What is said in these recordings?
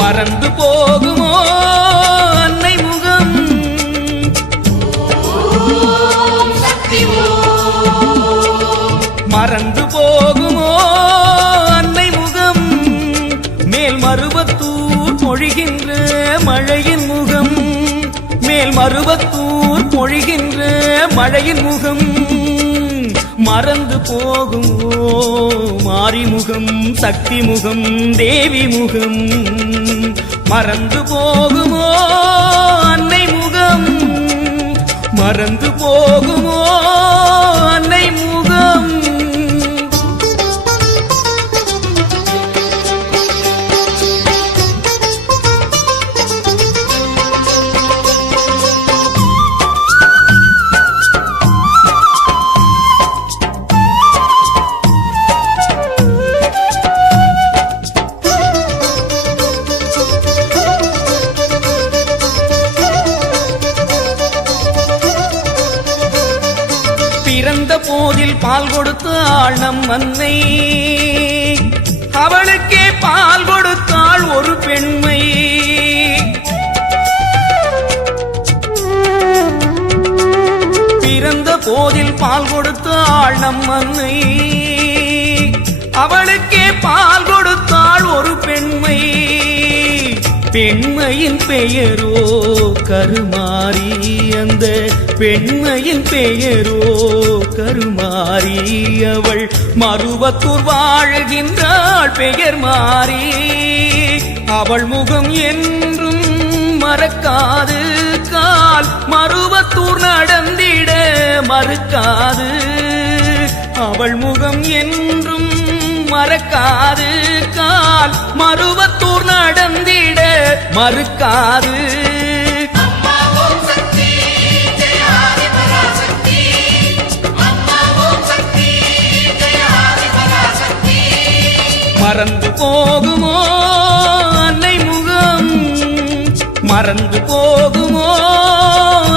மறந்து போகுமோ அன்னை முகம் மறந்து போகுமோ அன்னை முகம் மேல் மருவத்தூர் பொழிகின்ற மழையின் முகம் மேல் மருவத்தூர் பொழிகின்ற மழையின் முகம் மறந்து போகுமோ மாரிமுகம் சக்தி முகம் தேவி முகம் மறந்து போகுமோ அன்னை முகம் மறந்து போகுமோ அன்னை முகம் பிறந்த போதில் பால் கொடுத்தாள் நம் அன்னை அவளுக்கே பால் கொடுத்தாள் ஒரு பெண்மை பிறந்த போதில் பால் கொடுத்தாள் நம் அன்னை அவளுக்கே பால் கொடுத்தாள் ஒரு பெண்மை பெண்மையின் பெயரோ கருமாரி அந்த பெண்மையின் பெயரோ கருமாரி அவள் மருவத்தூர் வாழுகின்றாள் பெயர் மாறி அவள் முகம் என்றும் மறக்காது கால் மருவத்தூர் நடந்திட மறுக்காது அவள் முகம் என்றும் மறக்காது கால் மருவத்தூர் நடந்திட மறுக்காது மறந்து போகுமோ அன்னை முகம் மறந்து போகுமோ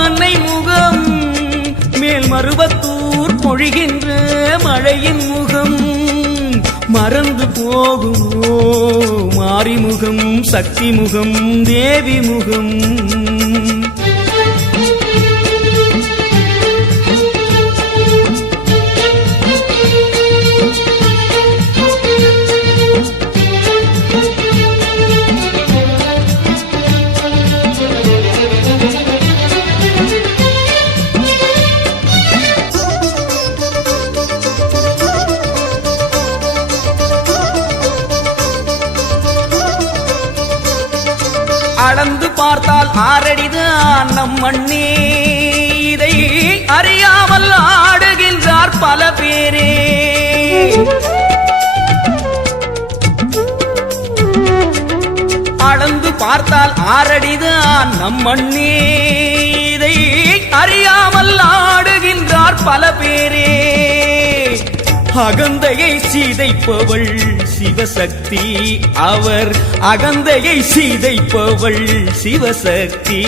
அன்னை முகம் மேல் மருவத்தூர் பொழிகின்ற மழையின் முகம் மறந்து போகுமோ மாரிமுகம் சக்தி முகம் தேவி முகம் அளந்து பார்த்தால் ஆறடிதான் நம் மண்ணே இதை அறியாமல் ஆடுகின்றார் பல பேரே அளந்து பார்த்தால் ஆறடிதான் நம் மண்ணே இதை அறியாமல் ஆடுகின்றார் பல பேரே அகந்தையை சீதைப்பவள் சிவசக்தி அவர் அகந்தையை சீதைப்பவள் சிவசக்தி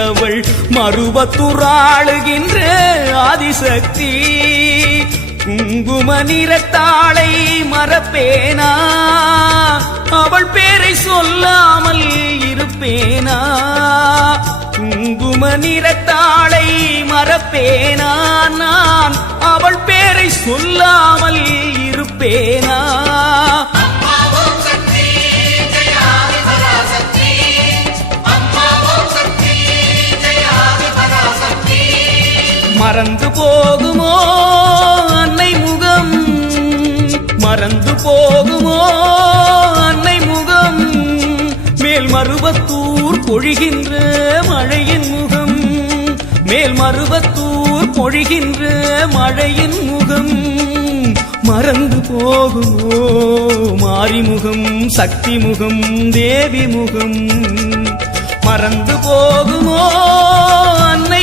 அவள் மருவத்தூர் ஆளுகின்ற ஆதிசக்தி குங்கும நிறத்தாளை மறப்பேனா அவள் பேரை சொல்லாமல் இருப்பேனா குங்கும நிறத்தாளை மறப்பேனா நான் அவள் பேரை சொல்லாமல் இருப்பேனா மறந்து போகுமோ அன்னை முகம் மறந்து போகுமோ அன்னை முகம் மேல் மருவத்தூர் பொழிகின்ற மழையின் முகம் மேல் மருவத்தூர் பொழிகின்ற மழையின் முகம் மறந்து போகுமோ மாரிமுகம் சக்தி முகம் தேவி முகம் மறந்து போகுமோ அன்னை